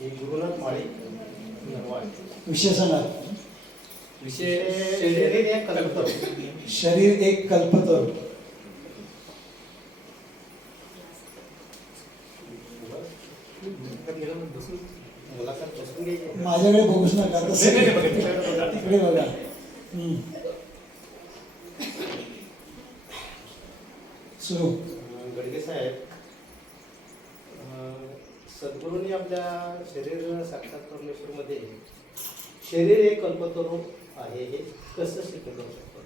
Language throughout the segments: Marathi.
गुरुनाथ माळी. विषय सांगा. विषय शरीर एक कल्पतरू. शरीर एक कल्पतरू. माझ्याकडे बघूच नका, तिकडे बघा. सुरू. गडगे साहेब, सद्गुरूंनी आपल्या शरीर साक्षात्कारमध्ये शरीर एक कल्पतरू आहे हे कसं सिद्ध करू शकतो?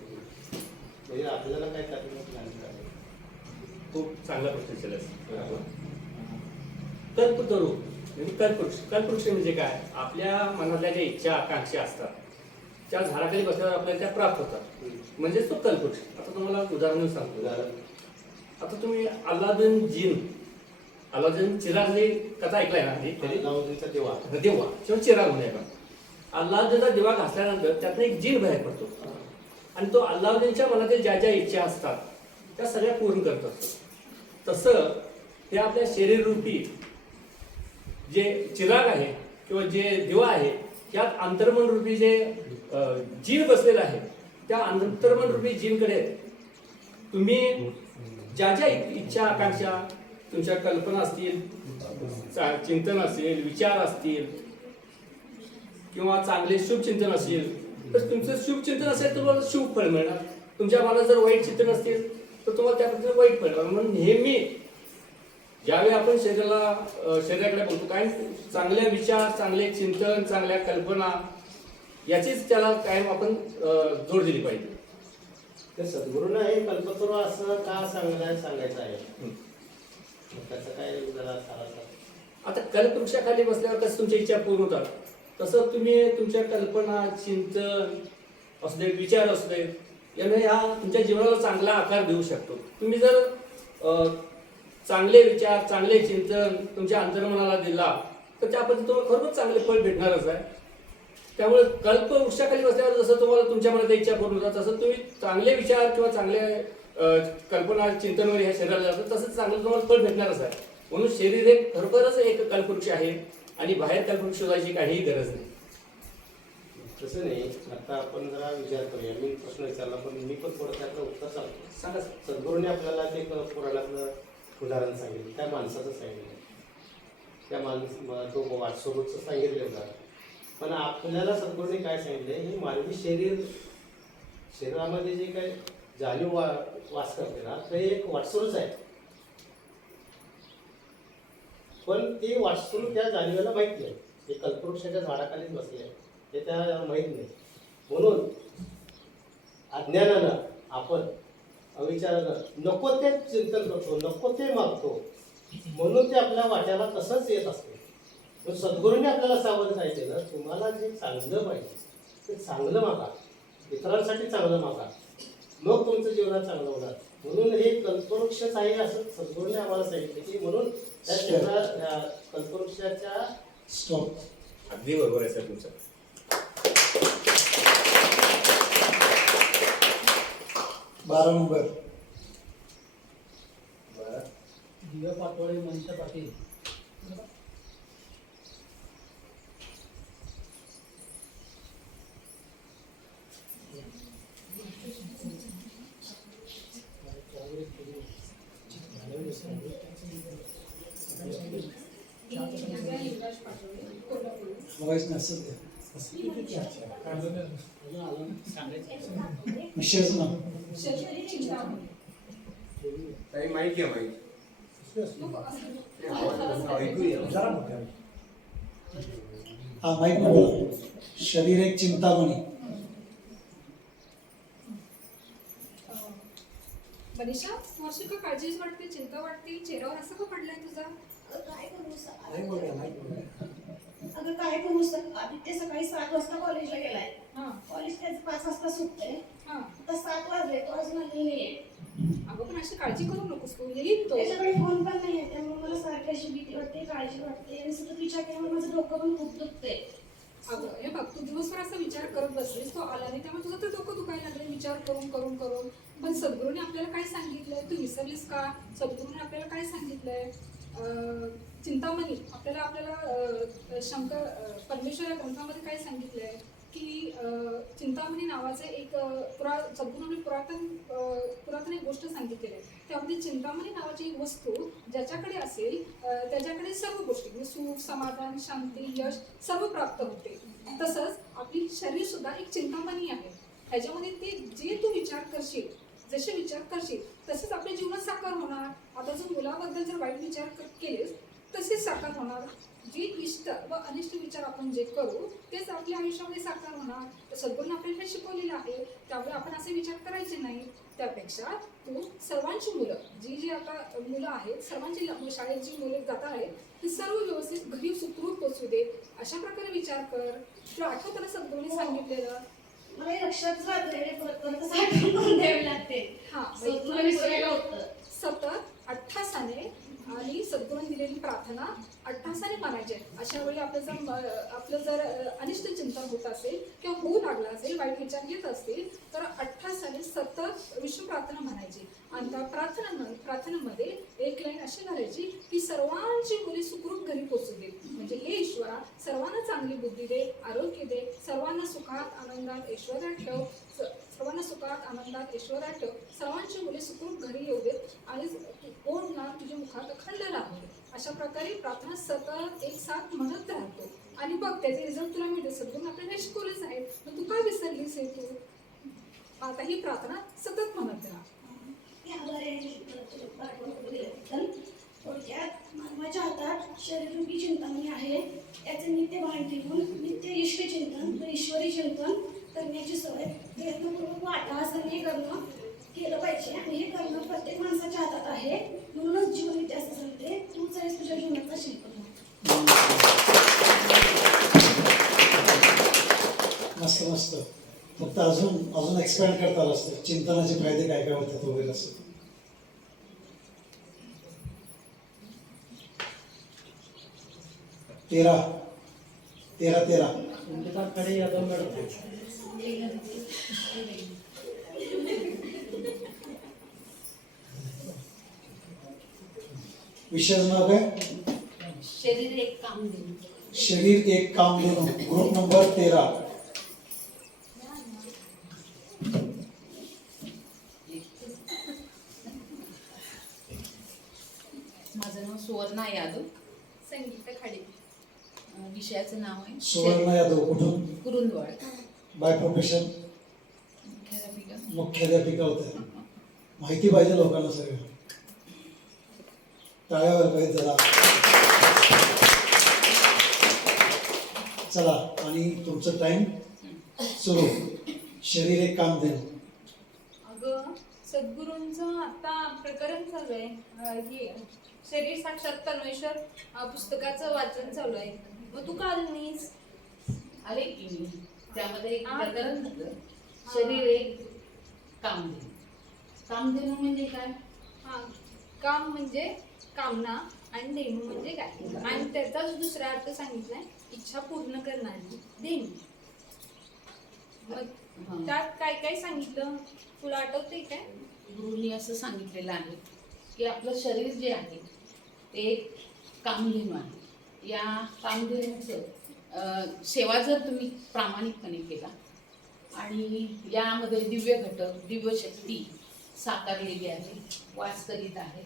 म्हणजे आपल्याला काय करण्यात खूप चांगला प्रश्न केला. कल्पतरू म्हणजे कल्पवृक्ष. कल्पवृक्ष म्हणजे काय? आपल्या मनातल्या ज्या इच्छा आकांक्षा असतात त्या झाडाखाली बसल्यावर आपल्याला त्या प्राप्त होतात, म्हणजेच तो कल्पवृक्ष. आता तुम्हाला उदाहरण सांगतो. आता तुम्ही अल्लादीन चिराग कथा ऐकलाय ना? देवा देवा किंवा चिराग म्हणे का? अल्लादीनचा दिवा घासल्यानंतर त्यातनं एक जीन बाहेर पडतो आणि तो अल्लादीनच्या मनातील ज्या ज्या इच्छा असतात त्या सगळ्या पूर्ण करत असतो. तसं हे आपल्या शरीररूपी जे चिराग आहे किंवा जे दिवा आहे यात अंतर्मन रूपी जे जीन बसलेलं आहे त्या अंतर्मन रूपी जीनकडे तुम्ही ज्या ज्या इच्छा आकांक्षा तुमच्या कल्पना असतील, चिंतन असेल, विचार असतील किंवा चांगले शुभचिंतन असेल तर तुमचं शुभचिंतन असेल तर तुम्हाला शुभ फळ मिळणार. तुमच्या मनात जर वाईट चिंतन असतील तर तुम्हाला त्या पद्धतीने वाईट फळ मिळणार. म्हणून नेहमी ज्यावेळी आपण शरीराकडे बघतो काय चांगले विचार, चांगले चिंतन, चांगल्या कल्पना याचीच त्याला कायम आपण जोड दिली पाहिजे. तर सद्गुरूंना हे कल्पतरू असं का सांगायचं आहे? त्याचं काय जरा आता कल्पवृक्षाखाली बसल्यावर कसं तुमच्या इच्छा पूर्ण होतात तसं तुम्ही तुमच्या कल्पना, चिंतन असू दे, विचार असू दे याने ह्या तुमच्या जीवनाला चांगला आकार देऊ शकतो. तुम्ही जर चांगले विचार, चांगले चिंतन तुमच्या अंतर्मनाला दिला तर त्या पद्धतीने तुम्हाला खरोखर चांगले फळ भेटणारच आहे. त्यामुळे कल्पवृक्षाखाली बसल्यावर जसं तुम्हाला तुमच्या मनात इच्छा पूर्ण होतात तसं तुम्ही चांगले विचार किंवा चांगले कल्पना चिंतनवर ह्या शरीराला जातं तसंच चांगलं तुम्हाला फळ भेटणारच आहे. म्हणून शरीर हे खरोखरच एक कल्पवृक्ष आहे आणि बाहेर कल्पवृक्ष शोधायची काहीही गरज नाही. तसं नाही. आता आपण जरा विचार करूया. मी प्रश्न विचारला पण मी पण थोडं त्याचं उत्तर सांगतो. सांगा. सद्गुरूंनी आपल्याला ते पुराणातलं उदाहरण सांगितलं, त्या माणसाचं सांगितलं, त्या तो वाटसोबतचं सांगितलं उदाहरण. पण आपल्याला सद्गुरूंनी काय सांगितलंय, हे मानवी शरीरामध्ये जे काही जाणीव वास करते ना ते एक वाटसरूच आहे. पण ती वाटसरू त्या जाणीवेला माहीत नाही. ते कल्पवृक्षाच्या झाडाखालीच बसले ते त्या माहीत नाही. म्हणून अज्ञानानं आपण अविचारानं नको ते चिंतन करतो, नको ते मागतो, म्हणून ते आपल्या वाट्याला तसंच येत असते. पण सद्गुरूंनी आपल्याला सावध सांगितलं, तुम्हाला जे चांगलं पाहिजे ते चांगलं मागा, इतरांसाठी चांगलं मागा, मग तुमचं जीवनात चांगलं होणार. म्हणून हे कल्पवृक्षच आहे असं सद्गुरूंनी आम्हाला सांगितलं की म्हणून त्या कल्पवृक्षाच्या स्टॉप. अगदी बरोबर आहे सर तुमचं. 12 नंबर. दिव्या पाटोळे, मनीषा पाटील. बघायच नसेल विषयाचं नाव माहिती आहे हा माहित नाही. शरीर एक चिंतामणी. मनीषा, तू अशी का काळजीच वाटते, चिंता वाटते, चेहऱ्यावर असं का पडलंय तुझा? काय करू आदित्य सकाळी 7 वाजता कॉलेजला गेलाय. कॉलेज त्याचं 5 वाजता सुटतंय. आता 7 वाजले तो अजून आलेला नाहीये. अगं पण अशी काळजी करू नकोस, तू येईल तो. त्याच्याकडे फोन पण नाहीये, त्यामुळे मला सारखी अशी भीती वाटते, काळजी वाटते आणि सतत विचार केल्यामुळे माझं डोकं पण खूप दुखतंय. अगं हे बघ, तू दिवसभर असा विचार करत बसलीस, तो आला नाही त्यामुळे तुझं तर डोकं दुखायला लागलं विचार करून करून करून. पण सद्गुरूने आपल्याला काय सांगितलंय, तू विसरलीस का? सद्गुरूने आपल्याला काय सांगितलंय? चिंतामणी आपल्याला परमेश्वर या ग्रंथामध्ये काय सांगितलंय की चिंतामणी नावाचे एक सद्गुरूंनी पुरातन एक गोष्ट सांगितलेली आहे. त्यामध्ये चिंतामणी नावाची एक वस्तू ज्याच्याकडे असेल त्याच्याकडे सर्व गोष्टी म्हणजे सुख, समाधान, शांती, यश सर्व प्राप्त होते. तसंच आपली शरीर सुद्धा एक चिंतामणी आहे. ह्याच्यामध्ये ते जे तू विचार करशील, जसे विचार करशील तसेच आपल्या जीवनात साकार होणार. आता जर मुलाबद्दल जर वाईट विचार केलेस तसेच साकार होणार. जे इष्ट व अनिष्ट विचार आपण जे करू तेच आपल्या आयुष्यामध्ये साकार होणार. तर सद्गुरूंनी आपल्याला शिकवलेलं आहे. त्यामुळे आपण असे विचार करायचे नाही. त्यापेक्षा तू सर्वांची मुलं जी आता मुलं आहेत सर्वांची शाळेत जी मुलं जात आहेत ती सर्व व्यवस्थित घरी सुखरूप पोचू दे अशा प्रकारे विचार कर. तुला आठवतं ना सद्गुरूंनी सांगितलेलं? मला हे लक्षात राहत नाही, परत परत आठवण करून द्यावी लागते. तुला विसरायला होतं. सतत अट्ठासाने आणि सद्गुरूंनी दिलेली प्रार्थना अट्ठासाने मानायचे. अशा वेळी आपलं जर अनिष्ट चिंतन होत असेल किंवा होऊ लागला असेल, वाईट विचार येत असतील तर अट्ठासाने सतत विष्णू प्रार्थना म्हणायची. आणि त्या प्रार्थनेमध्ये एक लाईन अशी घालायची की सर्वांची मुली सुखरूप घरी पोचू दे. म्हणजे हे ईश्वरा सर्वांना चांगली बुद्धी दे, आरोग्य दे, सर्वांना सुखात आनंदात ऐश्वर्यात ठेव, सर्वांना सुखात आनंदात ऐश्वर्यात ठेव, सर्वांची मुले सुखरूप घरी येऊ देत आणि ओढ ना तुझ्या मुखात अखंड राहू दे. अशा प्रकारे प्रार्थना सतत एक साथ म्हणत राहतो आणि बघ त्याचे रिझल्ट तुला मिळते. सद्गुरूंनी आपल्याला शिकवलेच आहे. मग तू काय विसरलीस हे? तू आता ही प्रार्थना सतत म्हणत राहा. थोडक्यात मानवाच्या हातात शरीररूपी चिंतामणी आहे. याचे नित्य भान ठेवून नित्य इष्ट चिंतन व ईश्वरी चिंतन करण्याची सवय प्रयत्नपूर्वक अट्टाहासाने करणं केलं पाहिजे. आणि हे करणं प्रत्येक माणसाच्या हातात आहे. म्हणूनच जीवनविद्या असं सांगते, तूच आहेस तुझ्या जीवनाचा शिल्पकार. मस्त मस्त. फक्त अजून एक्सपॅन्ड करता आलं असतं. चिंतनाचे फायदे काय काय होतात वगैरे असं. तेरा कडे यादव मॅडम. विषयाचं नाव काय? शरीर एक काम देणं. शरीर एक काम देणं. Group number 13. माझं नाव सुवर्णा यादव. संगीता खाडे. विषयाचं नाव आहे सुवर्णा यादव. कुठून? कुरुंदवाड. बाय प्रोफेशन मुख्याध्यापिका होत्या. माहिती पाहिजे लोकांना सगळं. टाळ्यावर पाहिजे जरा. चला आणि तुमचं टाइम सुरू. शरीर एक काम देणं. अगं सद्गुरूंचं आता प्रकरण चालू आहे की शरीर साक्षात तन्मेश्वर पुस्तकाचं वाचन चालू आहे. मग तू का आली नाहीस? आले की मी त्यामध्ये एक प्रकरण होतं. शरीर एक काम देणं. काम देणं म्हणजे काय? काम म्हणजे कामना आणि देणू म्हणजे काय, आणि त्याचाच दुसरा अर्थ सांगितलाय इच्छा पूर्ण करणारी देणू. मग त्यात काय काय सांगितलं तुला आठवतंय काय? गुरुनी असं सांगितलेलं आहे की आपलं शरीर जे आहे ते एक कामधेनू आहे. या कामधेनूचं सेवा जर तुम्ही प्रामाणिकपणे केला आणि यामध्ये दिव्य घटक, दिव्य शक्ती साकारलेली आहे, वास करीत आहे.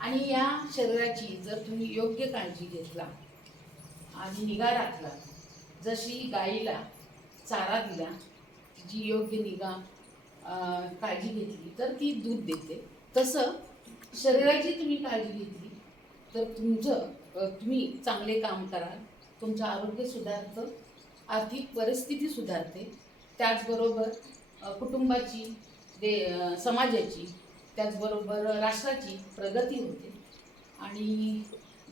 आणि या शरीराची जर तुम्ही योग्य काळजी घेतला आणि निगा राखला, जशी गाईला चारा दिला, जी योग्य निगा काळजी घेतली तर ती दूध देते, तसं शरीराची तुम्ही काळजी घेतली तर तुम्ही चांगले काम कराल, तुमचं आरोग्य सुधारतं, आर्थिक परिस्थिती सुधारते, त्याचबरोबर कुटुंबाची, समाजाची, त्याचबरोबर राष्ट्राची प्रगती होते. आणि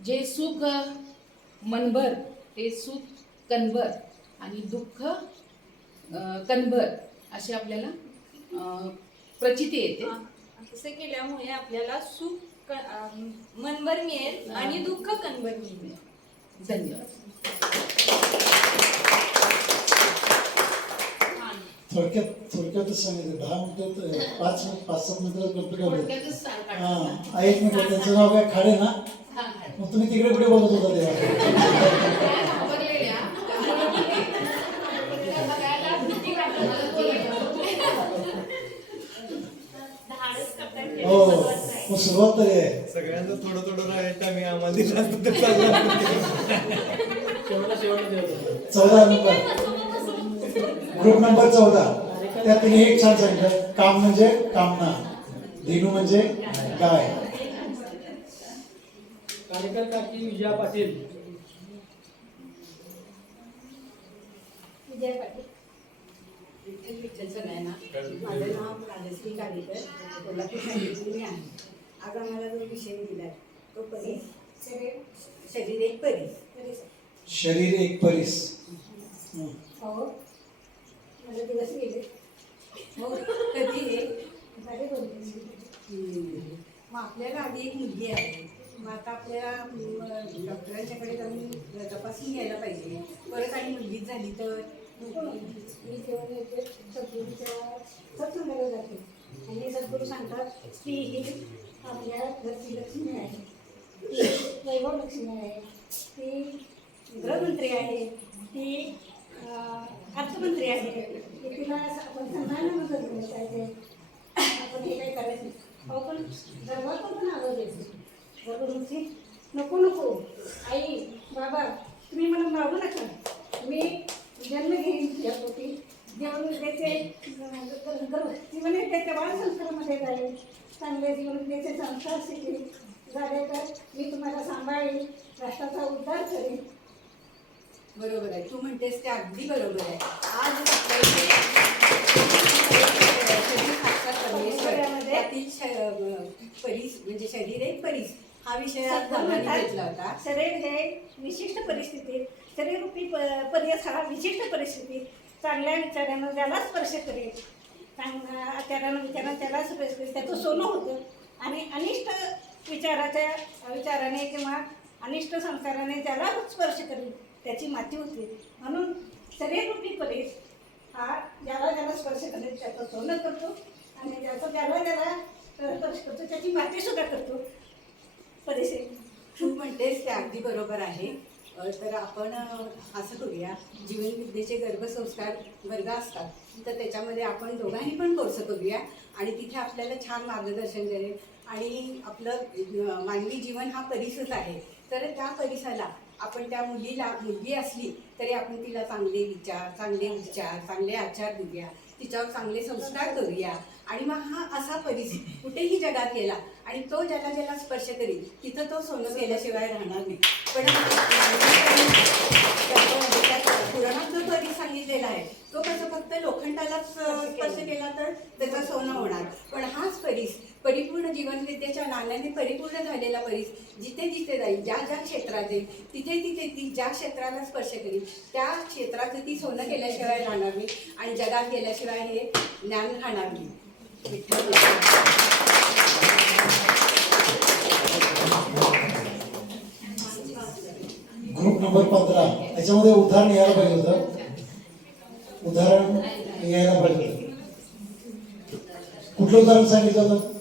जे सुख मनभर ते सुख कणभर आणि दुःख कणभर अशी आपल्याला प्रचिती येते. तसे केल्यामुळे आपल्याला सुख मनभर मिळेल आणि दुःख कणभर मिळेल. धन्यवाद. थोडक्यातच सांगितलं. 10 मिनिटात 5-7 मिनिटात करतो का? थोडक्यातच हां, एक मिनिट. त्यांचं नाव काय? खाडे ना? मग तुम्ही तिकडे कुठे बोलत होता तेव्हा? सुरुवात तरी आहे. सगळ्यांचं थोडं थोडं राहायचं आम्ही आम्हाला दिलं असतं तर चाललं शेवटला देतो. 14 नंबर, ग्रुप नंबर 14. त्यात तिने एक छान सांगितलं, काम म्हणजे कामना, दिनू म्हणजे गाय. कार्यकर्ती विजया पाटील. विजय पाटील. विठ्ठल ना, माझं नाव राजश्री कालेकर, कोल्हापूर शहरातून मी आहे. आज आम्हाला जो विषय दिला तो परीस, शरीर एक परीस. शरीर एक परीस. हो, मला दिवस गेले. हो, कधी झाले 2-3 दिवस. मग आपल्याला आधी एक मुलगी आहे. मग आता आपल्या डॉक्टरांच्याकडे जाऊन तपासून घ्यायला पाहिजे. परत आणि मुलगीच झाली तर मी जेव्हा येते सद्गुरूच्या सत्संगाला जाते आणि सद्गुरू सांगतात स्त्री ही आपल्या घरची लक्ष्मी आहे, ती वैभव लक्ष्मी आहे, ती गृहमंत्री आहे, ती अर्थमंत्री आहे, की तिला आपण सन्मानानं जगलं पाहिजे. आपण हे काही करायचं नाही. अहो पण गर्भातून पण आवाज येतो. गर्भवती नको नको आई बाबा तुम्ही मला मारू नका, मी जन्म घेईन या पोटी, जेवण त्याचे ती म्हणे त्याच्या बाळसंस्कारामध्ये जाईल, चांगले जीवन त्याचे संस्कार शिकेल, झाले तर मी तुम्हाला सांभाळेन, राष्ट्राचा उद्धार करेन. बरोबर आहे, तू म्हणतेस ते अगदी बरोबर आहे. आज परीस म्हणजे शरीर एक परीस हा विषय आज धामाने घेतला होता. शरीर हे विशिष्ट परिस्थितीत, शरीररूपी पर्यास हा विशिष्ट परिस्थितीत चांगल्या विचारानं ज्याला स्पर्श करेल, चांगल्या आचारानं विचारानं त्याला स्पर्श करेल, त्याचं सोनं होतं. आणि अनिष्ट विचाराने किंवा अनिष्ट संस्काराने ज्याला स्पर्श करेल त्याची माती होते. म्हणून शरीररूपी परीस हा ज्याला स्पर्श करेल त्याचं सोनं करतो आणि ज्याला स्पर्श करतो त्याची मातीसुद्धा करतो. परिसर तू म्हणतेस ते अगदी बरोबर आहे. तर आपण असं करूया, जीवनविद्येचे गर्भसंस्कार वर्ग असतात तर त्याच्यामध्ये आपण दोघांनी पण कोर्स करूया आणि तिथे आपल्याला छान मार्गदर्शन करेल. आणि आपलं मानवी जीवन हा परिसच आहे, तर त्या परिसाला आपण त्या मुलगी असली तरी आपण तिला चांगले विचार, चांगले आचार देऊया, तिच्यावर चांगले संस्कार करूया. आणि मग हा असा परिस कुठेही जगात गेला आणि तो ज्याला स्पर्श करेल तिथं तो सोनं केल्याशिवाय राहणार नाही. पण पुराणात जो परिस सांगितलेला आहे तो कसं फक्त लोखंडालाच स्पर्श केला तर त्याचं सोनं होणार. पण हाच परिस परिपूर्ण जीवनविद्येच्या नाण्याने परिपूर्ण झालेला परिस जिथे जिथे जाईल, ज्या क्षेत्रात जाईल तिथे ती ज्या क्षेत्राला स्पर्श करेल त्या क्षेत्राचं ती सोनं केल्याशिवाय राहणार नाही आणि जगात गेल्याशिवाय हे ज्ञान राहणार नाही. ग्रुप नंबर 15 त्याच्यामध्ये उदाहरण यायला पाहिजे होतं. उदाहरण यायला पाहिजे होतं. कुठलं उदाहरण सांगितलं होतं?